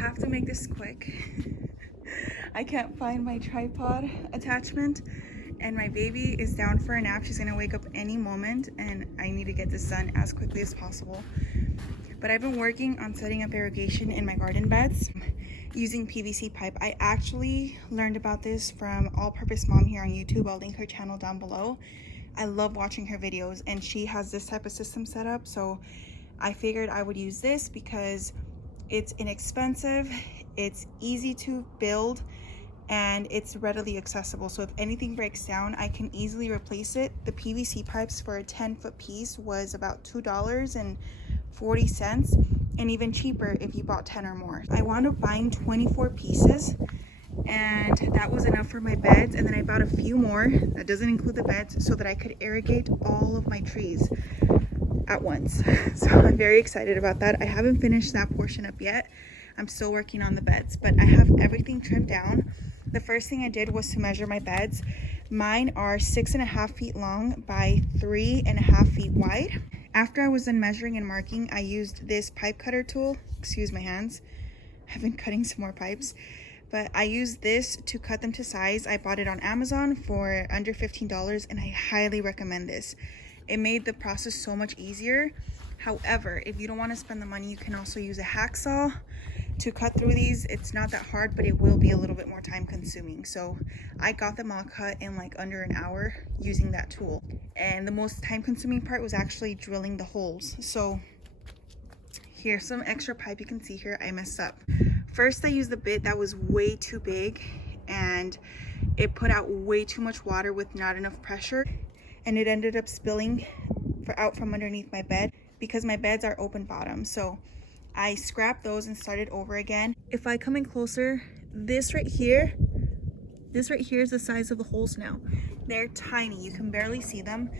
have to make this quick. I can't find my tripod attachment and my baby is down for a nap. She's gonna wake up any moment and I need to get this done as quickly as possible. But I've been working on setting up irrigation in my garden beds using PVC pipe. I actually learned about this from All Purpose Mom here on YouTube. I'll link her channel down below. I love watching her videos and she has this type of system set up, so I figured I would use this because it's inexpensive, it's easy to build, and it's readily accessible. So if anything breaks down, I can easily replace it. The PVC pipes for a 10-foot piece was about $2.40, and even cheaper if you bought 10 or more. I wound up buying 24 pieces, and that was enough for my beds. And then I bought a few more, that doesn't include the beds, so that I could irrigate all of my trees at once. So I'm very excited about that. I haven't finished that portion up yet. I'm still working on the beds, but I have everything trimmed down. The first thing I did was to measure my beds. Mine are 6.5 feet long by 3.5 feet wide. After I was done measuring and marking, I used this pipe cutter tool. Excuse my hands, I've been cutting some more pipes, but I used this to cut them to size. I bought it on Amazon for under $15 and I highly recommend this. It made the process so much easier. However, if you don't want to spend the money, you can also use a hacksaw to cut through these. It's not that hard, but it will be a little bit more time consuming. So I got them all cut in like under an hour using that tool. And the most time consuming part was actually drilling the holes. So here's some extra pipe. You can see here I messed up. First I used the bit that was way too big and it put out way too much water with not enough pressure, and it ended up spilling out from underneath my bed because my beds are open bottom. So I scrapped those and started over again. If I come in closer, this right here is the size of the holes now. They're tiny, you can barely see them,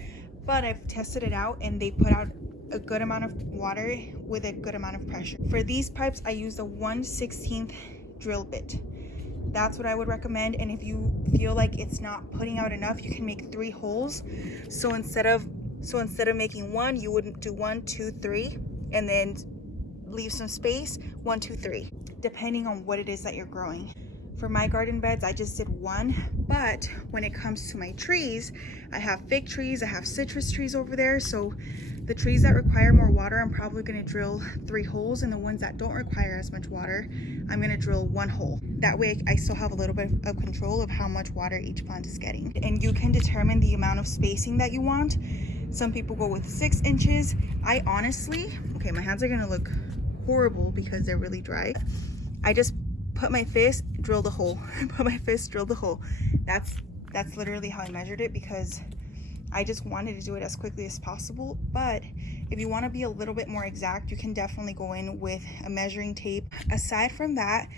but I've tested it out and they put out a good amount of water with a good amount of pressure. For these pipes, I used a 1/16 drill bit. That's what I would recommend. And if you feel like it's not putting out enough, you can make 3 holes. So instead of making one, you would do 1, 2, 3, and then leave some space, 1, 2, 3, depending on what it is that you're growing. For my garden beds, I just did 1, but when it comes to my trees, I have fig trees, I have citrus trees over there. So the trees that require more water, I'm probably gonna drill 3 holes, and the ones that don't require as much water, I'm gonna drill 1 hole. That way I still have a little bit of control of how much water each plant is getting. And you can determine the amount of spacing that you want. Some people go with 6 inches. I honestly, okay, my hands are gonna look horrible because they're really dry. I just put my fist, drill the hole. Put my fist, drill the hole. That's literally how I measured it because I just wanted to do it as quickly as possible. But if you want to be a little bit more exact, you can definitely go in with a measuring tape. Aside from that,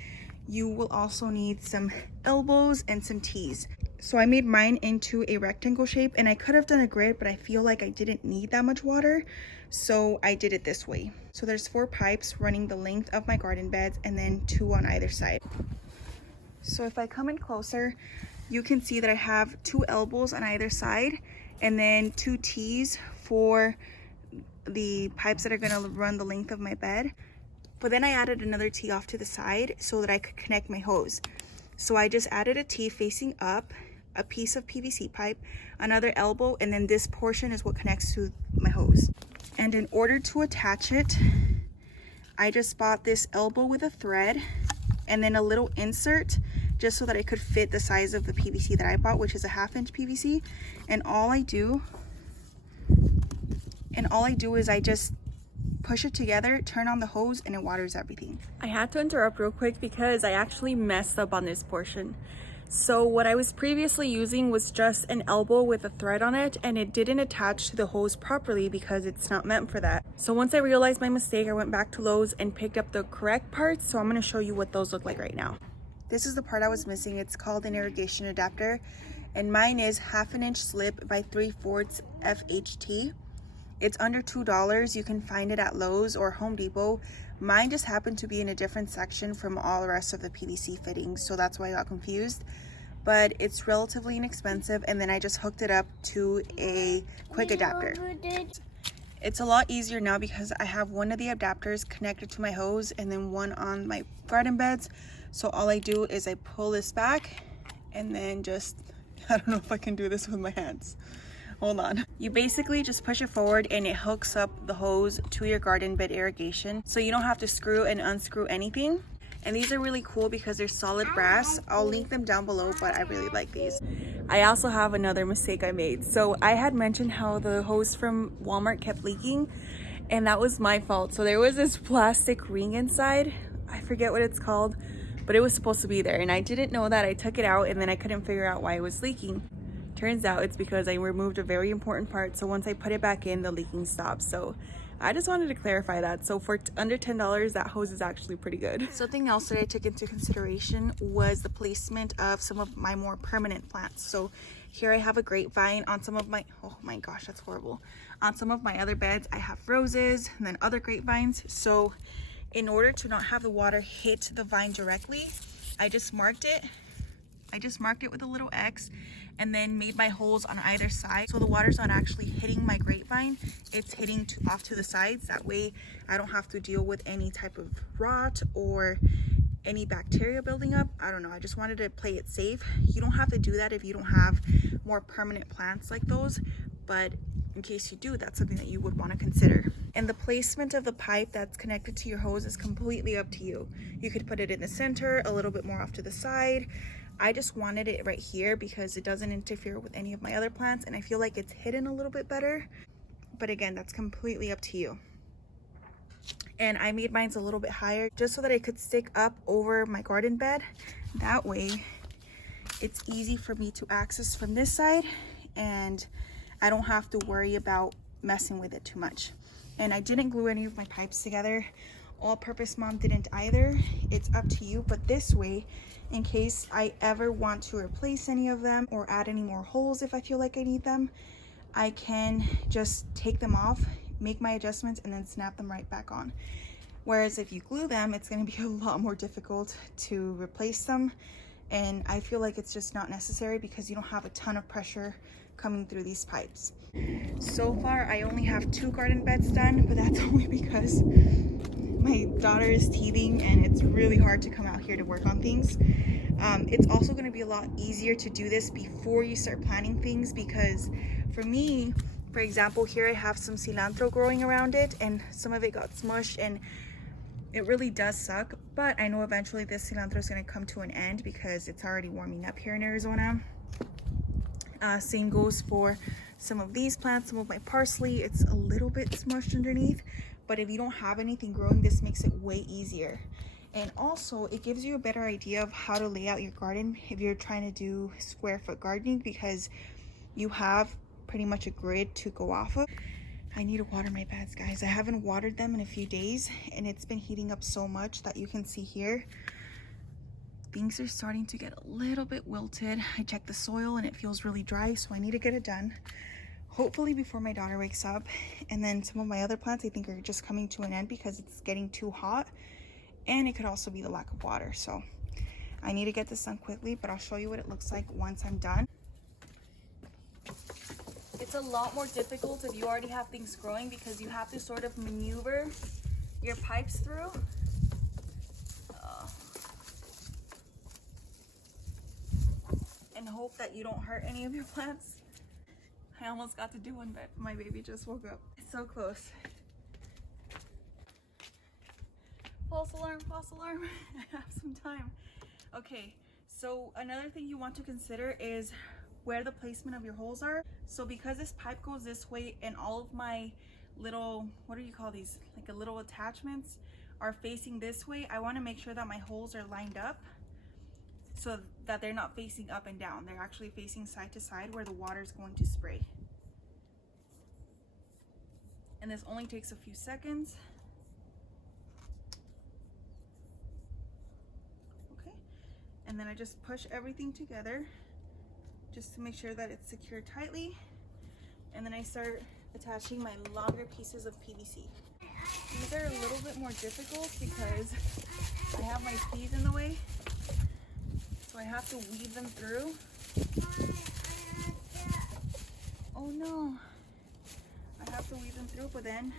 you will also need some elbows and some tees. So I made mine into a rectangle shape, and I could have done a grid, but I feel like I didn't need that much water, so I did it this way. So there's 4 pipes running the length of my garden beds and then 2 on either side. So if I come in closer, you can see that I have 2 elbows on either side and then 2 tees for the pipes that are going to run the length of my bed. But then I added another tee off to the side so that I could connect my hose. So I just added a tee facing up, a piece of PVC pipe, another elbow, and then this portion is what connects to my hose. And in order to attach it, I just bought this elbow with a thread and then a little insert just so that I could fit the size of the PVC that I bought, which is a 1/2 inch PVC. And all I do is I just push it together, turn on the hose, and it waters everything. I had to interrupt real quick because I actually messed up on this portion. So what I was previously using was just an elbow with a thread on it, and it didn't attach to the hose properly because it's not meant for that. So once I realized my mistake, I went back to Lowe's and picked up the correct parts. So I'm going to show you what those look like right now. This is the part I was missing. It's called an irrigation adapter, and mine is 1/2 inch slip by 3/4 FHT. It's under $2. You can find it at Lowe's or Home Depot. Mine just happened to be in a different section from all the rest of the PVC fittings, so that's why I got confused. But it's relatively inexpensive, and then I just hooked it up to a quick adapter. It's a lot easier now because I have one of the adapters connected to my hose and then one on my garden beds. So all I do is I pull this back and then just, I don't know if I can do this with my hands. Hold on. You basically just push it forward and it hooks up the hose to your garden bed irrigation. So you don't have to screw and unscrew anything. And these are really cool because they're solid brass. I'll link them down below, but I really like these. I also have another mistake I made. So I had mentioned how the hose from Walmart kept leaking, and that was my fault. So there was this plastic ring inside. I forget what it's called, but it was supposed to be there. And I didn't know that. I took it out and then I couldn't figure out why it was leaking. Turns out it's because I removed a very important part. So once I put it back in, the leaking stopped. So I just wanted to clarify that. So for under $10, that hose is actually pretty good. Something else that I took into consideration was the placement of some of my more permanent plants. So here I have a grapevine on some of my, oh my gosh, that's horrible. On some of my other beds, I have roses and then other grapevines. So in order to not have the water hit the vine directly, I just marked it. I just marked it with a little X and then made my holes on either side. So the water's not actually hitting my grapevine, it's hitting off to the sides. That way I don't have to deal with any type of rot or any bacteria building up. I don't know, I just wanted to play it safe. You don't have to do that if you don't have more permanent plants like those, but in case you do, that's something that you would want to consider. And the placement of the pipe that's connected to your hose is completely up to you. You could put it in the center, a little bit more off to the side. I just wanted it right here because it doesn't interfere with any of my other plants and I feel like it's hidden a little bit better. But again, that's completely up to you. And I made mine a little bit higher just so that it could stick up over my garden bed. That way it's easy for me to access from this side and I don't have to worry about messing with it too much. And I didn't glue any of my pipes together. All-purpose mom didn't either. It's up to you, but this way, in case I ever want to replace any of them or add any more holes if I feel like I need them, I can just take them off, make my adjustments, and then snap them right back on. Whereas if you glue them, it's going to be a lot more difficult to replace them. And I feel like it's just not necessary because you don't have a ton of pressure coming through these pipes. So far, I only have 2 garden beds done, but that's only because my daughter is teething and it's really hard to come out here to work on things. It's also going to be a lot easier to do this before you start planting things because for me, for example, here I have some cilantro growing around it and some of it got smushed and it really does suck, but I know eventually this cilantro is going to come to an end because it's already warming up here in Arizona. Same goes for some of these plants, some of my parsley. It's a little bit smushed underneath, but if you don't have anything growing, this makes it way easier. And also it gives you a better idea of how to lay out your garden if you're trying to do square foot gardening because you have pretty much a grid to go off of. I need to water my beds, guys. I haven't watered them in a few days and it's been heating up so much that you can see here things are starting to get a little bit wilted. I checked the soil and it feels really dry, so I need to get it done hopefully before my daughter wakes up. And then some of my other plants I think are just coming to an end because it's getting too hot, and it could also be the lack of water. So I need to get this done quickly, but I'll show you what it looks like once I'm done. It's a lot more difficult if you already have things growing because you have to sort of maneuver your pipes through. And hope that you don't hurt any of your plants. I almost got to do one, but my baby just woke up. It's so close. False alarm, false alarm. I have some time. Okay, so another thing you want to consider is where the placement of your holes are. So because this pipe goes this way and all of my little, what do you call these? Like a little attachments are facing this way, I want to make sure that my holes are lined up so that they're not facing up and down. They're actually facing side to side where the water is going to spray. And this only takes a few seconds. Okay, and then I just push everything together just to make sure that it's secured tightly. And then I start attaching my longer pieces of PVC. These are a little bit more difficult because I have my peas in the way. So I have to weave them through. Oh no. I have to weave them through, but then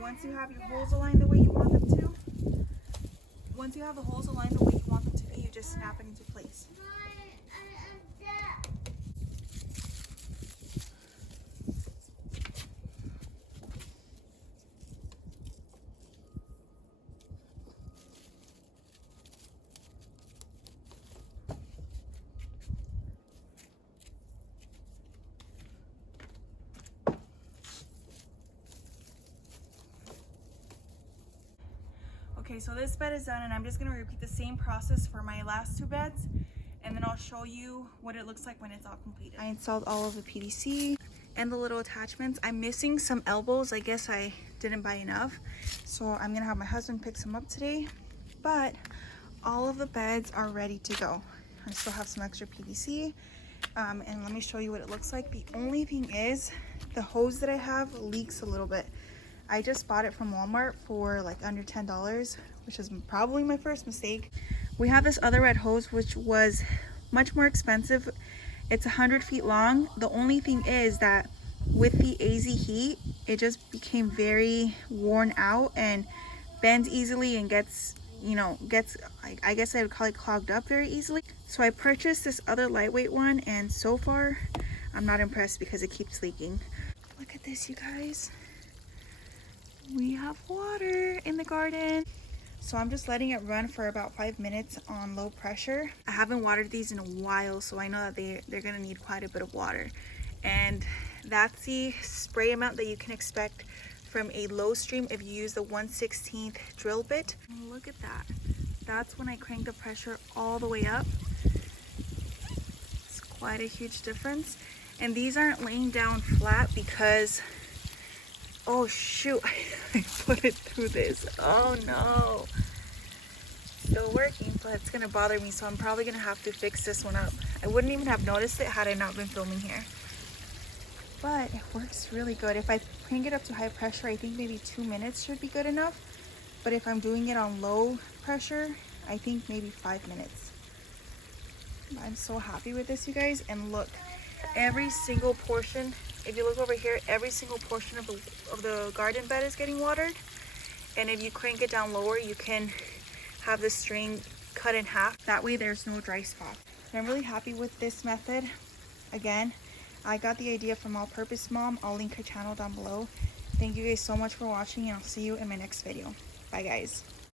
once you have your holes aligned the way you want them to, once you have the holes aligned the way you want them to be, you just snap it into place. Okay, so this bed is done, and I'm just gonna repeat the same process for my last two beds, and then I'll show you what it looks like when it's all completed. I installed all of the PVC and the little attachments. I'm missing some elbows. I guess I didn't buy enough, so I'm gonna have my husband pick some up today, but all of the beds are ready to go. I still have some extra PVC, and let me show you what it looks like. The only thing is the hose that I have leaks a little bit. I just bought it from Walmart for like under $10, which is probably my first mistake. We have this other red hose, which was much more expensive. It's 100 feet long. The only thing is that with the AZ heat, it just became very worn out and bends easily and gets, you know, I guess I would call it clogged up very easily. So I purchased this other lightweight one, and so far I'm not impressed because it keeps leaking. Look at this, you guys. We have water in the garden. So I'm just letting it run for about 5 minutes on low pressure. I haven't watered these in a while, so I know that they're gonna need quite a bit of water. And that's the spray amount that you can expect from a low stream if you use the 1/16 drill bit. Look at that. That's when I crank the pressure all the way up. It's quite a huge difference. And these aren't laying down flat because, oh shoot, I put it through this. Oh no. Still working, but it's gonna bother me, so I'm probably gonna have to fix this one up. I wouldn't even have noticed it had I not been filming here. But it works really good. If I crank it up to high pressure, I think maybe 2 minutes should be good enough. But if I'm doing it on low pressure, I think maybe 5 minutes. I'm so happy with this, you guys. And look, every single portion, if you look over here, every single portion of the garden bed is getting watered. And if you crank it down lower, you can have the string cut in half. That way there's no dry spot. And I'm really happy with this method. Again, I got the idea from All Purpose Mom. I'll link her channel down below. Thank you guys so much for watching, and I'll see you in my next video. Bye guys.